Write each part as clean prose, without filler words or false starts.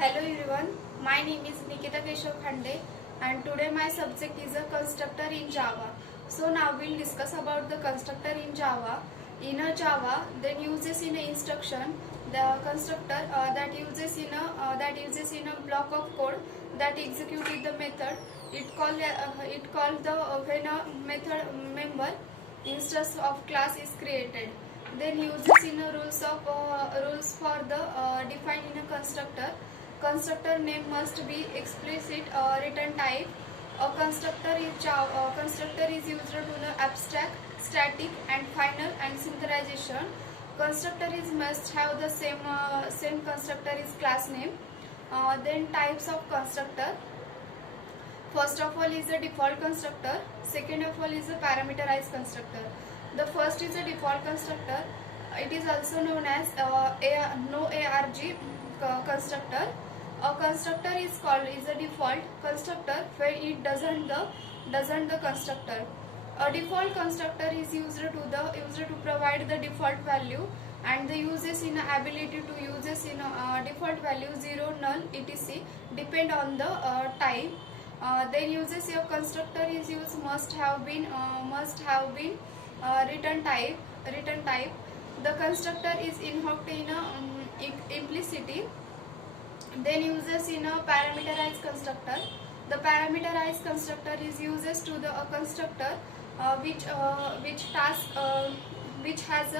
Hello everyone, my name is Nikita Keshav Khande and today my subject is a constructor in Java. So now we'll discuss about the constructor in Java. In a Java, then uses in a instruction the constructor that uses in a block of code that executes the method. It call the when a method member instance of class is created. Then uses in a rules for the defined in a constructor. Constructor name must be explicit return type. Constructor is used to the abstract, static, and final and synchronization. Constructor is must have the same constructor is class name. Then types of constructor. First of all is a default constructor. Second of all is a parameterized constructor. The first is a default constructor. It is also known as no ARG constructor. A constructor is called is a default constructor where it doesn't the constructor. A default constructor is used to provide the default value, and the uses in ability to uses in default value 0, null, etc. depend on the type. Then uses your constructor is used must have been return type. The constructor is invoked in implicity. Then uses in a parameterized constructor. The parameterized constructor is uses to the constructor which has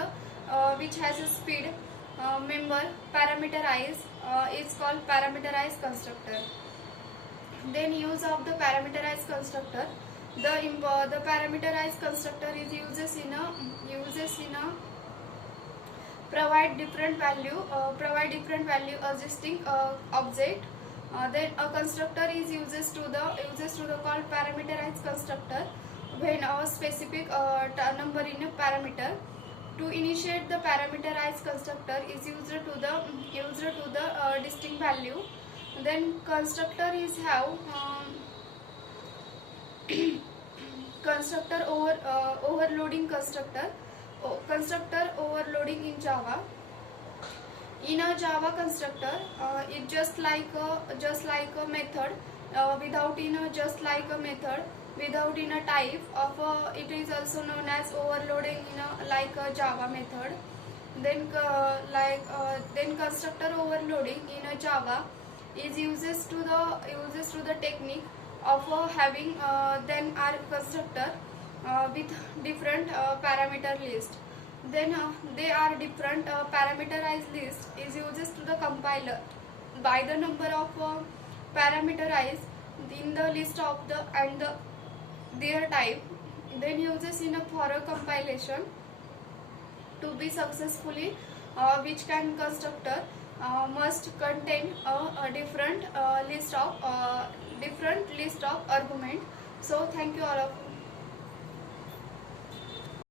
a speed member parameterized is called parameterized constructor. Then use of the parameterized constructor. The parameterized constructor is uses in a provide different value existing object. Then a constructor is uses to the called parameterized constructor when a specific number in a parameter. To initiate the parameterized constructor is used to the distinct value. Then constructor is have constructor overloading constructor overloading in Java. In a Java constructor, it just like a method without in a type of it is also known as overloading in a like a Java method. Then then constructor overloading in a Java is uses to the technique of having then our constructor with different parameter list. Then they are different parameterized list is uses to the compiler by the number of parameterized in the list of their type. Then uses in a for a compilation to be successfully which can constructor must contain a different list of argument. So thank you all of